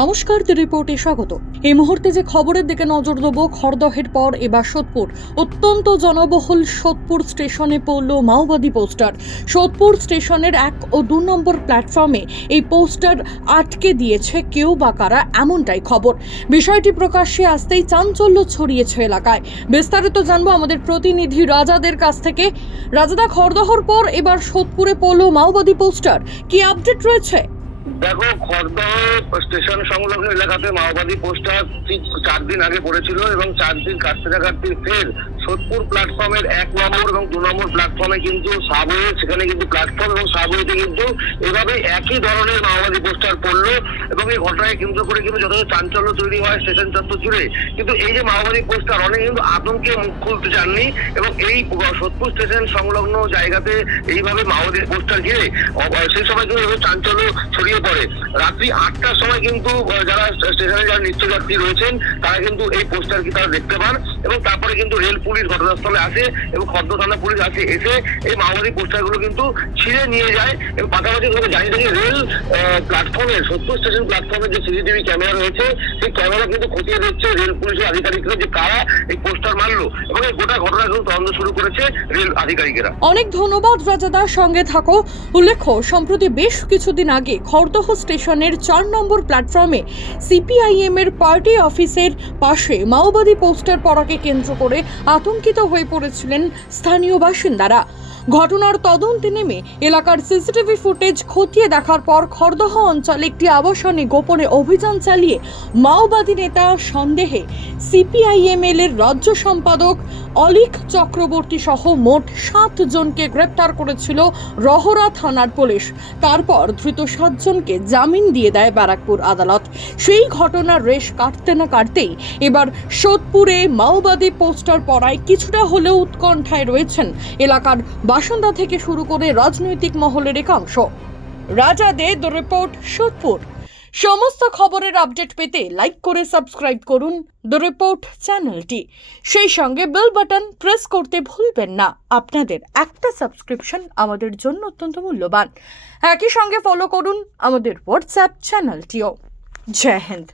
নমস্কার দি রিপোর্টে স্বাগত। এই মুহূর্তে যে খবরের দিকে নজর দেবো, খড়দহের পর এবার সোদপুর। অত্যন্ত জনবহুল সোদপুর স্টেশনে পড়ল মাওবাদী পোস্টার। সোদপুর স্টেশনের এক ও দু নম্বর প্ল্যাটফর্মে এই পোস্টার আটকে দিয়েছে কেউ বা কারা এমনটাই খবর। বিষয়টি প্রকাশ্যে আসতেই চাঞ্চল্য ছড়িয়েছে এলাকায়। বিস্তারিত জানব আমাদের প্রতিনিধি রাজাদের কাছ থেকে। রাজাদা, খড়দহর পর এবার সোদপুরে পড়ল মাওবাদী পোস্টার। কি আপডেট রয়েছে? দেখো, খড়দহ স্টেশন সংলগ্ন এলাকাতে মাওবাদী পোস্টার ঠিক চার দিন আগে পড়েছিল এবং চার দিন কাটতে না কাটতে ফের সোদপুর প্ল্যাটফর্মের এক নম্বর এবং দু নম্বর প্ল্যাটফর্মে কিন্তু সাবওয়ে, সেখানে কিন্তু প্ল্যাটফর্ম এবং সাবওয়েতে কিন্তু এভাবে একই ধরনের মাওবাদী পোস্টার পড়ল এবং এই ঘটনাকে কেন্দ্র করে কিন্তু যথেষ্ট চাঞ্চল্য তৈরি হয় স্টেশন চত্বর জুড়ে। কিন্তু এই যে মাওবাদী পোস্টার, অনেক কিন্তু আতঙ্কে মুখ খুলতে চাননি এবং এই সোদপুর স্টেশন সংলগ্ন জায়গাতে এইভাবে মাওবাদী পোস্টার ঘিরে সেই সময় কিন্তু চাঞ্চল্য ছড়িয়ে পড়ে। রাত্রি আটটার সময় কিন্তু, যারা স্টেশনে যারা নিত্যযাত্রী রয়েছেন, তারা কিন্তু এই পোস্টার কি তারা দেখতে পান। এবং তারপরে কিন্তু রেল পুলিশ ঘটনাস্থলে আসে এবং খদ্দ থানা পুলিশ আসে, এসে এই মাওবাদী পোস্টারগুলো কিন্তু ছিঁড়ে নিয়ে যায় এবং পাশাপাশি আমরা জানি থাকি রেল প্ল্যাটফর্মে সত্তর স্টেশন প্ল্যাটফর্মে যে সিসিটিভি ক্যামেরা রয়েছে, সেই ক্যামেরা কিন্তু খতিয়ে দেখছে রেল পুলিশের আধিকারিকরা যে কারা এই পোস্টার মারলো এবং এই গোটা ঘটনা কিন্তু তদন্ত শুরু করেছে রেল আধিকারিকেরা। অনেক ধন্যবাদ রাজাদার সঙ্গে থাকো। উল্লেখ্য, সম্প্রতি বেশ কিছুদিন আগে খড়দহ স্টেশনের চার নম্বর প্ল্যাটফর্মে সিপিআইএম এর পার্টি অফিসের পাশে মাওবাদী পোস্টার পড়াকে কেন্দ্র করে আতঙ্কিত হয়ে পড়েছিলেন স্থানীয় বাসিন্দারা। ঘটনার তদন্তে নেমে এলাকার সিসিটিভি ফুটেজ খতিয়ে দেখার পর খড়দহ অঞ্চলে একটি আবাসনে গোপনে অভিযান চালিয়ে মাওবাদী নেতা সন্দেহে সিপিআইএমএল এর রাজ্য সম্পাদক অলিক চক্রবর্তী সহ মোট সাত জনকে গ্রেপ্তার করেছিল রহরা থানার পুলিশ। তারপর ধৃত সাতজনকে জামিন দিয়ে দেয় ব্যারাকপুর আদালত। সেই ঘটনার রেশ কাটতে না কাটতেই এবার সোদপুরে মাওবাদী পোস্টার পড়ায় কিছুটা হলেও উৎকণ্ঠায় রয়েছেন এলাকার বাসিন্দা থেকে শুরু করে রাজনৈতিক মহলের একাংশ। রাজা দে, দ্য রিপোর্ট, সোদপুর। সমস্ত খবরের আপডেট পেতে লাইক করে সাবস্ক্রাইব করুন দ্য রিপোর্ট চ্যানেলটি। সেই সঙ্গে বেল বাটন প্রেস করতে ভুলবেন না। আপনাদের একটা সাবস্ক্রিপশন আমাদের জন্য অত্যন্ত মূল্যবান। একই সঙ্গে ফলো করুন আমাদের হোয়াটসঅ্যাপ চ্যানেলটিও। জয় হিন্দ।